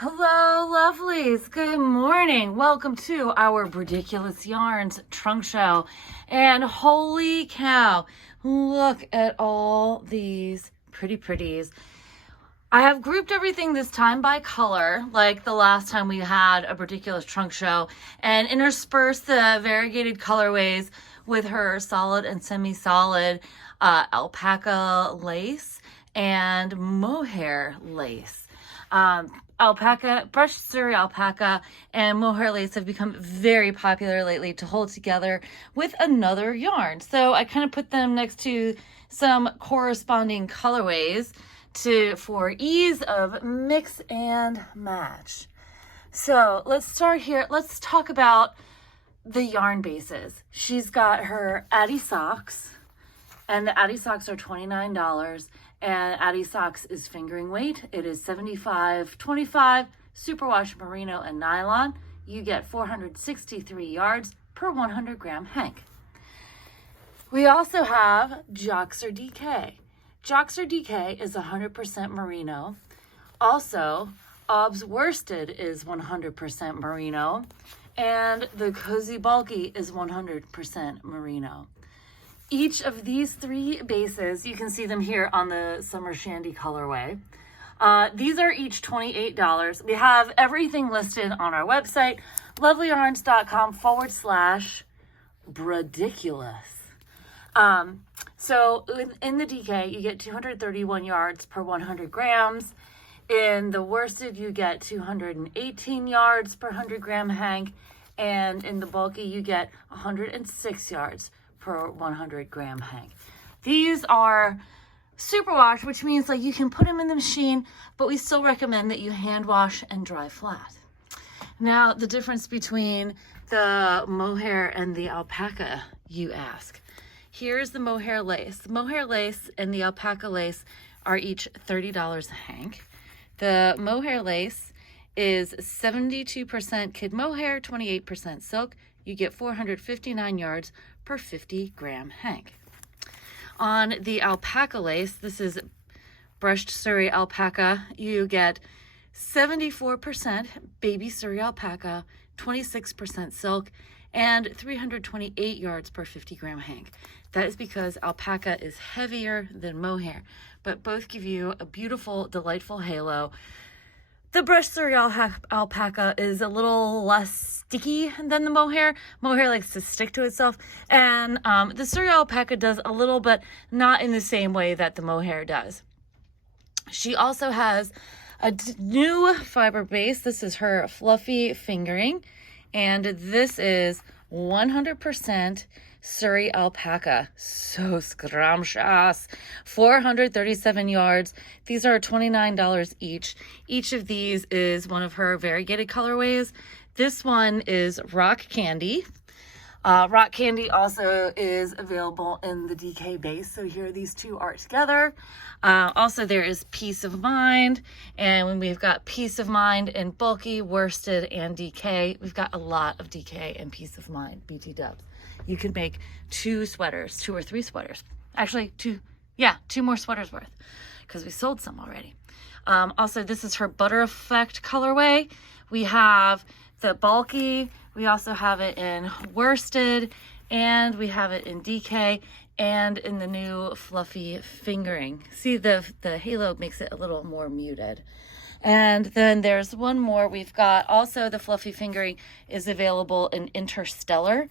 Hello, lovelies. Good morning. Welcome to our Brediculous Yarns trunk show. And holy cow, look at all these pretties. I have grouped everything this time by color, like the last time we had a Brediculous trunk show, and interspersed the variegated colorways with her solid and semi-solid alpaca lace and mohair lace. Alpaca, brushed Surrey alpaca, and mohair lace have become very popular lately to hold together with another yarn. So I kind of put them next to some corresponding colorways for ease of mix and match. So let's start here. Let's talk about the yarn bases. She's got her Addy socks, and the Addy socks are $29. And Addy socks is fingering weight. It is 75/25 superwash merino and nylon. You get 463 yards per 100 gram hank. We also have Joxer DK. Joxer DK is 100% merino. Also, Ob's worsted is 100% merino. And the Cozy Bulky is 100% merino. Each of these three bases, you can see them here on the Summer Shandy colorway. These are each $28. We have everything listed on our website, lovelyarns.com/brediculous. So in the DK, you get 231 yards per 100 grams. In the worsted, you get 218 yards per 100 gram hank. And in the bulky, you get 106 yards per 100 gram hank. These are superwash, which means like you can put them in the machine, but we still recommend that you hand wash and dry flat. Now, the difference between the mohair and the alpaca, you ask. Here's the mohair lace. The mohair lace and the alpaca lace are each $30 a hank. The mohair lace is 72% kid mohair, 28% silk. You get 459 yards per 50 gram hank. On the alpaca lace, this is brushed Surrey alpaca, you get 74% baby Surrey alpaca, 26% silk, and 328 yards per 50 gram hank. That is because alpaca is heavier than mohair, but both give you a beautiful, delightful halo. The brushed Surrey alpaca is a little less sticky than the mohair. Mohair likes to stick to itself. And the Surrey alpaca does a little, but not in the same way that the mohair does. She also has a new fiber base. This is her fluffy fingering. And this is 100% Surrey alpaca. So scrumptious. 437 yards. These are $29 each. Each of these is one of her variegated colorways. This one is Rock Candy. Rock Candy also is available in the DK base. So here these two are together. Also, there is Peace of Mind. And when we've got Peace of Mind in bulky, worsted, and DK, we've got a lot of DK and Peace of Mind, BT dubs. You can make two or three sweaters. Actually, two more sweaters worth, because we sold some already. Also, this is her Butter Effect colorway. We have the bulky, we also have it in worsted, and we have it in DK, and in the new fluffy fingering. See, the halo makes it a little more muted. And then there's one more. We've got also the fluffy fingering is available in Interstellar,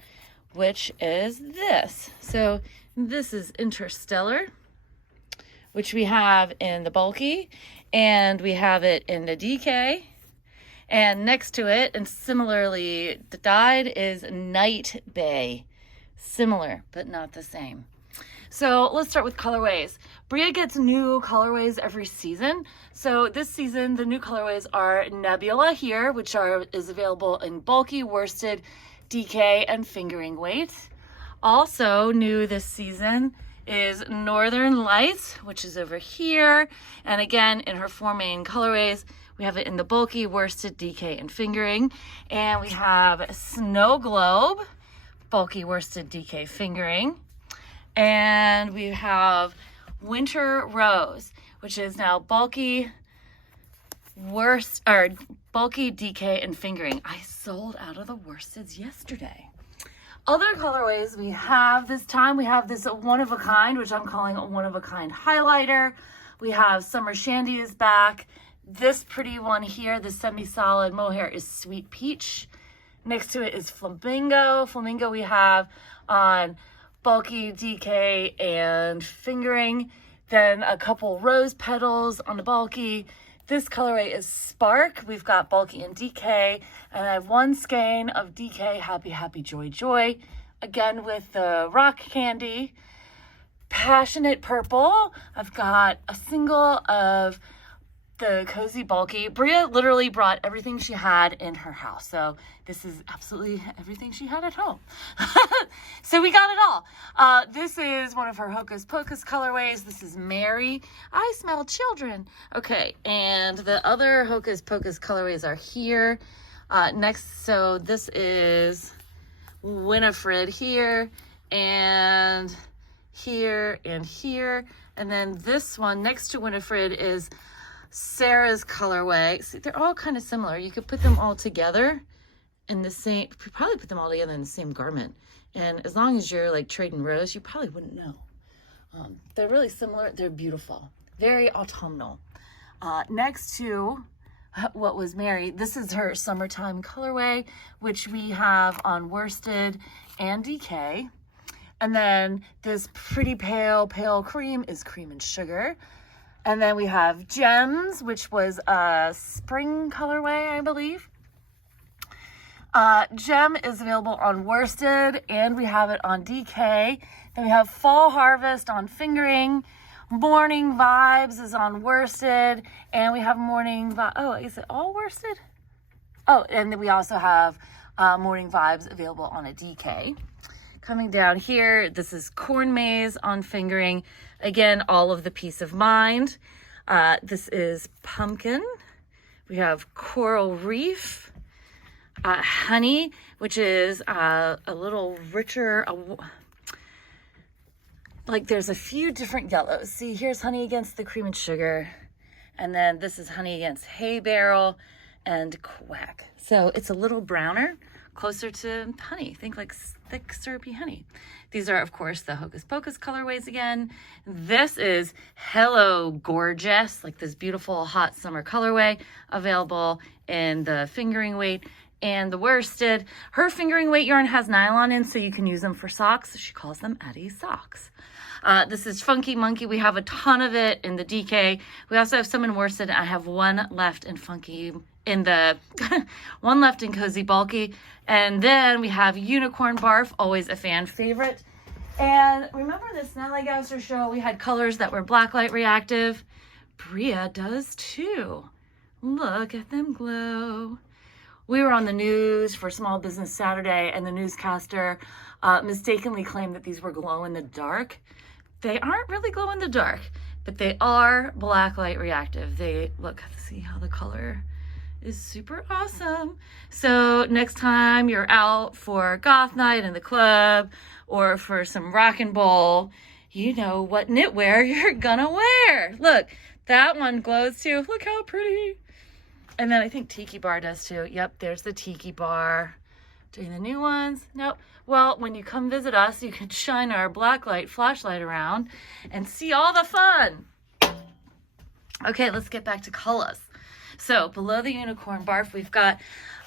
which is this. So this is Interstellar, which we have in the bulky, and we have it in the DK. And next to it, and similarly dyed, is Night Bay. Similar, but not the same. So let's start with colorways. Bria gets new colorways every season. So this season, the new colorways are Nebula here, which is available in bulky, worsted, DK, and fingering weight. Also new this season is Northern Lights, which is over here. And again, in her four main colorways, we have it in the bulky, worsted, DK, and fingering. And we have Snow Globe, bulky, worsted, DK, fingering. And we have Winter Rose, which is now bulky, worst or bulky DK and fingering. I sold out of the worsteds yesterday. Other colorways we have this time, we have this one of a kind, which I'm calling a one of a kind highlighter. We have Summer Shandy is back. This pretty one here, the semi-solid mohair, is Sweet Peach. Next to it is Flamingo. Flamingo we have on bulky DK and fingering. Then a couple rose petals on the bulky. This colorway is Spark. We've got bulky and DK. And I have one skein of DK Happy Happy Joy Joy. Again with the rock candy. Passionate Purple. I've got a single of the cozy bulky. Bria literally brought everything she had in her house. So this is absolutely everything she had at home. So we got it all. This is one of her Hocus Pocus colorways. This is Mary. I smell children. Okay, and the other Hocus Pocus colorways are here. Next, so this is Winifred here, and here, and here. And then this one next to Winifred is Sarah's colorway. See, they're all kind of similar. You could put them all together in the same, you probably put them all together in the same garment. And as long as you're like trading rows, you probably wouldn't know. They're really similar. They're beautiful. Very autumnal. Next to what was Mary, this is her summertime colorway, which we have on worsted and DK. And then this pretty pale cream is Cream and Sugar. And then we have Gems, which was a spring colorway, I believe. Gem is available on worsted, and we have it on DK. Then we have Fall Harvest on fingering. Morning Vibes is on worsted, and we have oh, is it all worsted? Oh, and then we also have Morning Vibes available on a DK. Coming down here, this is Corn Maze on fingering. Again, all of the Peace of Mind. This is Pumpkin. We have Coral Reef. Honey, which is a little richer, like there's a few different yellows. See, here's Honey against the Cream and Sugar. And then this is Honey against Hay Barrel and Quack. So it's a little browner, closer to honey. Think like thick, syrupy honey. These are, of course, the Hocus Pocus colorways again. This is Hello Gorgeous, like this beautiful hot summer colorway, available in the fingering weight and the worsted. Her fingering weight yarn has nylon in, so you can use them for socks. She calls them Eddie's socks. This is Funky Monkey. We have a ton of it in the DK. We also have some in worsted. I have one left in Funky, in the one left in Cozy Bulky. And then we have Unicorn Barf, always a fan favorite. And remember the Snallygaster show? We had colors that were blacklight reactive. Bria does too. Look at them glow. We were on the news for Small Business Saturday, and the newscaster mistakenly claimed that these were glow in the dark. They aren't really glow in the dark, but they are blacklight reactive. They look, see how the color is super awesome. So next time you're out for goth night in the club or for some rock and roll, you know what knitwear you're gonna wear. Look, that one glows too. Look how pretty. And then I think Tiki Bar does too. Yep, there's the Tiki Bar. Doing the new ones? Nope. Well, when you come visit us, you can shine our blacklight flashlight around and see all the fun. Okay, let's get back to colors. So below the Unicorn Barf, we've got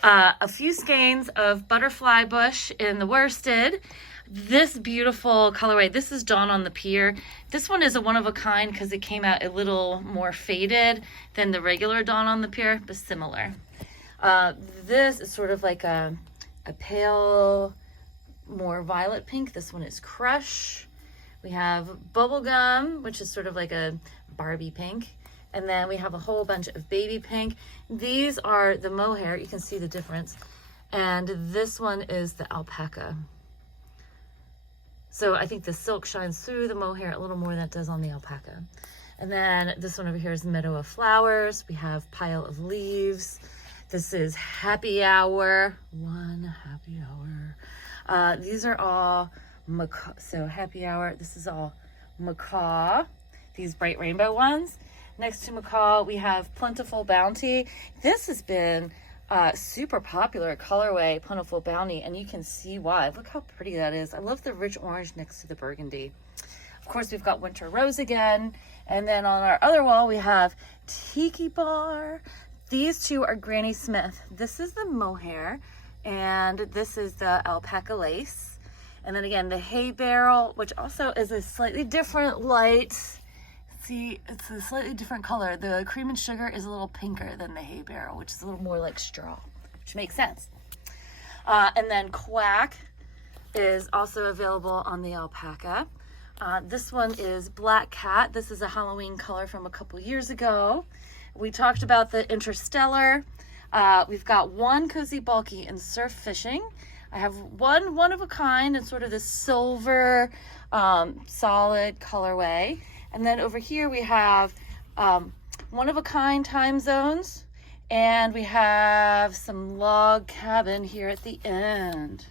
a few skeins of Butterfly Bush in the worsted. This beautiful colorway, this is Dawn on the Pier. This one is a one of a kind because it came out a little more faded than the regular Dawn on the Pier, but similar. This is sort of like a pale, more violet pink. This one is Crush. We have Bubblegum, which is sort of like a Barbie pink. And then we have a whole bunch of baby pink. These are the mohair. You can see the difference. And this one is the alpaca. So I think the silk shines through the mohair a little more than it does on the alpaca. And then this one over here is Meadow of Flowers. We have Pile of Leaves. This is Happy Hour. One Happy Hour. These are all macaw. So Happy Hour, this is all macaw. These bright rainbow ones. Next to macaw, we have Plentiful Bounty. This has been super popular colorway, Plentiful Bounty, and you can see why. Look how pretty that is. I love the rich orange next to the burgundy. Of course, we've got Winter Rose again. And then on our other wall, we have Tiki Bar. These two are Granny Smith. This is the mohair, and this is the alpaca lace. And then again, the hay barrel, which also is a slightly different light. See, it's a slightly different color. The cream and sugar is a little pinker than the hay barrel, which is a little more like straw, which makes sense. And then Quack is also available on the alpaca. This one is Black Cat. This is a Halloween color from a couple years ago. We talked about the Interstellar. We've got one Cozy Bulky in Surf Fishing. I have one of a kind in sort of this silver solid colorway. And then over here we have one of a kind Time Zones. And we have some Log Cabin here at the end.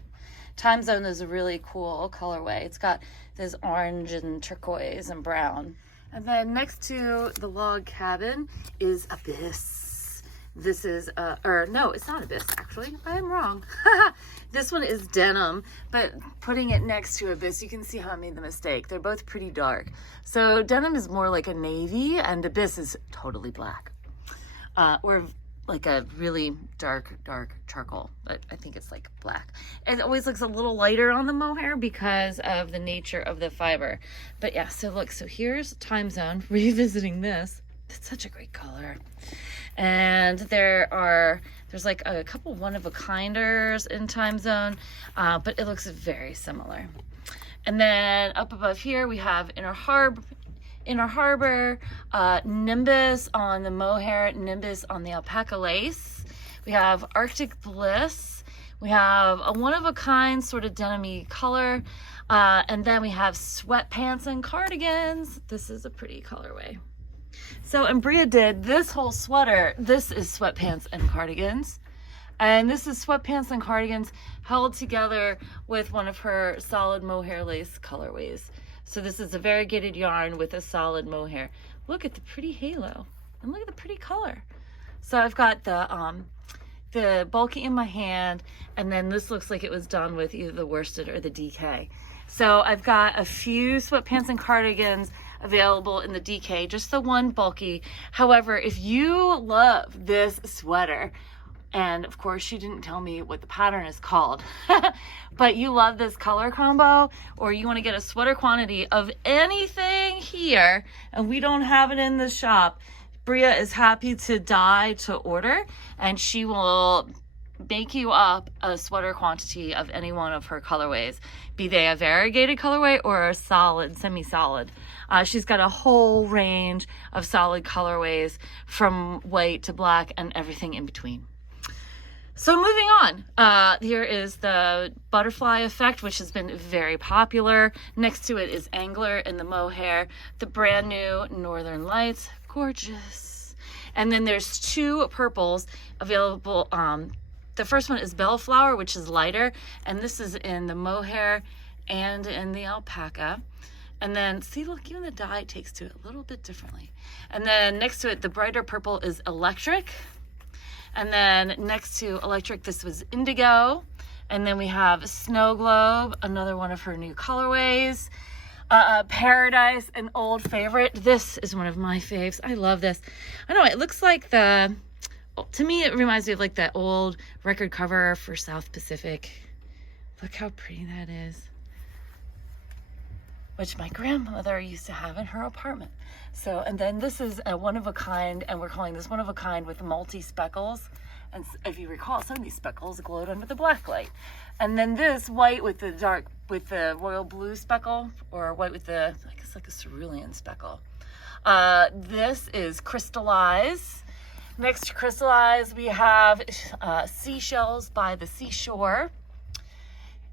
Time Zone is a really cool colorway. It's got this orange and turquoise and brown. And then next to the Log Cabin is Abyss. This is, no, it's not Abyss, actually. I'm wrong. This one is Denim, but putting it next to Abyss, you can see how I made the mistake. They're both pretty dark. So Denim is more like a navy, and Abyss is totally black. Or like a really dark charcoal, but I think it's like black. It always looks a little lighter on the mohair because of the nature of the fiber. But yeah, so look, so here's Time Zone, revisiting this. It's such a great color. And there's like a couple one-of-a-kinders in Time Zone, but it looks very similar. And then up above here, we have Inner Harbor, Nimbus on the mohair, Nimbus on the alpaca lace. We have Arctic Bliss. We have a one-of-a-kind sort of denim-y color. And then we have Sweatpants and Cardigans. This is a pretty colorway. So, and Bria did this whole sweater. This is Sweatpants and Cardigans. And this is Sweatpants and Cardigans held together with one of her solid mohair lace colorways. So this is a variegated yarn with a solid mohair. Look at the pretty halo and look at the pretty color. So I've got the bulky in my hand, and then this looks like it was done with either the worsted or the DK. So I've got a few Sweatpants and Cardigans available in the DK, just the one bulky. However, if you love this sweater, and of course she didn't tell me what the pattern is called, but you love this color combo, or you want to get a sweater quantity of anything here, and we don't have it in the shop, Bria is happy to dye to order, and she will make you up a sweater quantity of any one of her colorways, be they a variegated colorway or a solid, semi-solid. She's got a whole range of solid colorways from white to black and everything in between. So moving on, here is the Butterfly Effect, which has been very popular. Next to it is Angler in the mohair, the brand new Northern Lights, gorgeous. And then there's two purples available. The first one is Bellflower, which is lighter, and this is in the mohair and in the alpaca. And then, see, look, even the dye takes to it a little bit differently. And then next to it, the brighter purple is Electric. And then next to Electric, this was Indigo. And then we have Snow Globe, another one of her new colorways. Paradise, an old favorite. This is one of my faves. I love this. I don't know, it looks like to me, it reminds me of like that old record cover for South Pacific. Look how pretty that is. Which my grandmother used to have in her apartment. So, and then this is a one-of-a-kind, and we're calling this one-of-a-kind with multi-speckles. And if you recall, some of these speckles glowed under the black light. And then this white with the royal blue speckle, or white with the, I guess like a cerulean speckle. This is Crystallize. Next to Crystallize, we have Seashells by the Seashore.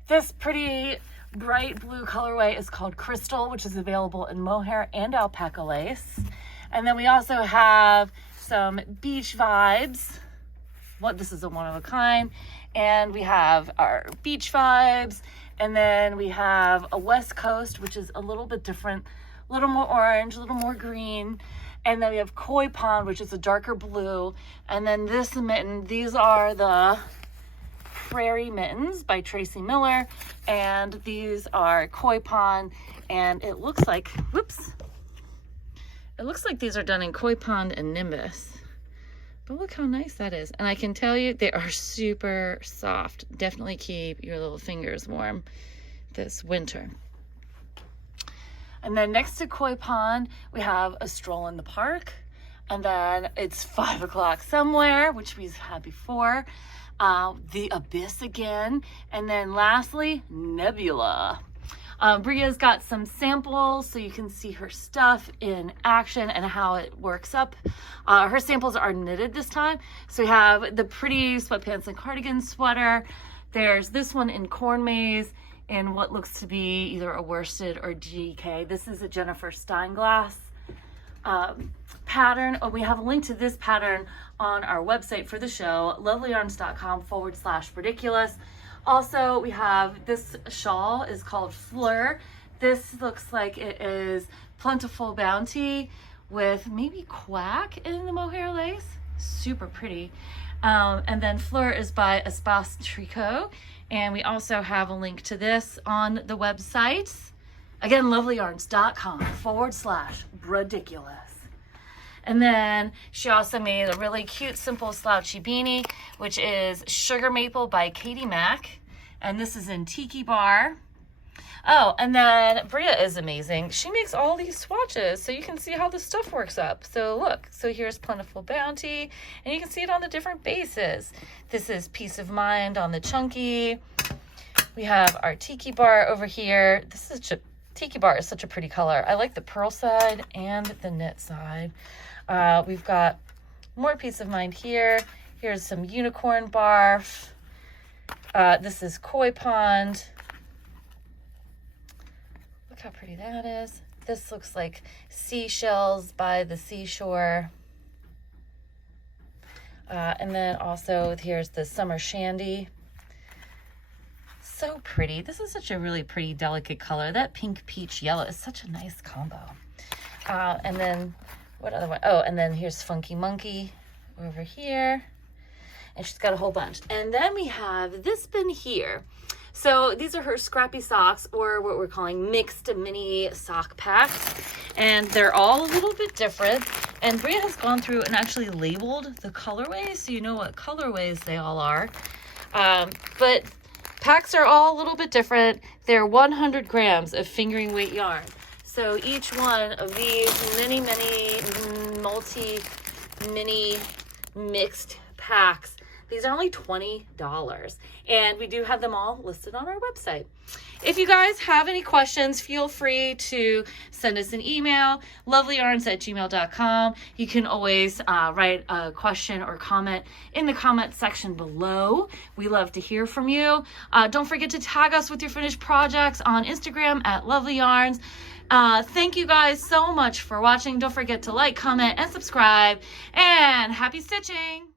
This pretty bright blue colorway is called Crystal, which is available in mohair and alpaca lace. And then we also have some Beach Vibes. This is a one-of-a-kind. And we have our Beach Vibes. And then we have a West Coast, which is a little bit different, a little more orange, a little more green. And then we have Koi Pond, which is a darker blue. And then this mitten, these are the Prairie Mittens by Tracy Miller. And these are Koi Pond. And it looks like, whoops, it looks like these are done in Koi Pond and Nimbus. But look how nice that is. And I can tell you, they are super soft. Definitely keep your little fingers warm this winter. And then next to Koi Pond, we have A Stroll in the Park. And then it's 5 o'clock somewhere, which we've had before. The Abyss again. And then lastly, Nebula. Bria's got some samples so you can see her stuff in action and how it works up. Her samples are knitted this time. So we have the pretty sweatpants and cardigan sweater. There's this one in corn maze in what looks to be either a worsted or DK. This is a Jennifer Steinglass pattern. Oh, we have a link to this pattern on our website for the show, lovelyarns.com/Brediculous. Also, we have this shawl is called Fleur. This looks like it is Plentiful Bounty with maybe Quack in the mohair lace. Super pretty. And then Fleur is by Espace Tricot. And we also have a link to this on the website. Again, lovelyarns.com/Brediculous. And then she also made a really cute, simple slouchy beanie, which is Sugar Maple by Katie Mack. And this is in Tiki Bar. Oh, and then Bria is amazing. She makes all these swatches so you can see how the stuff works up. So look, so here's Plentiful Bounty, and you can see it on the different bases. This is Peace of Mind on the chunky. We have our Tiki Bar over here. This is Tiki Bar is such a pretty color. I like the pearl side and the knit side. We've got more Peace of Mind here. Here's some Unicorn Barf. This is Koi Pond. Look how pretty that is. This looks like Seashells by the Seashore. And then also here's the Summer Shandy. So pretty. This is such a really pretty, delicate color. That pink, peach, yellow is such a nice combo. And then what other one? Oh, and then here's Funky Monkey over here. And she's got a whole bunch. And then we have this bin here. So these are her scrappy socks, or what we're calling mixed mini sock packs. And they're all a little bit different. And Bria has gone through and actually labeled the colorways, so you know what colorways they all are. But packs are all a little bit different. They're 100 grams of fingering weight yarn. So each one of these mini mixed packs, these are only $20, and we do have them all listed on our website. If you guys have any questions, feel free to send us an email, lovelyarns@gmail.com. You can always write a question or comment in the comment section below. We love to hear from you. Don't forget to tag us with your finished projects on Instagram @lovelyarns. Thank you guys so much for watching. Don't forget to like, comment, and subscribe, and happy stitching!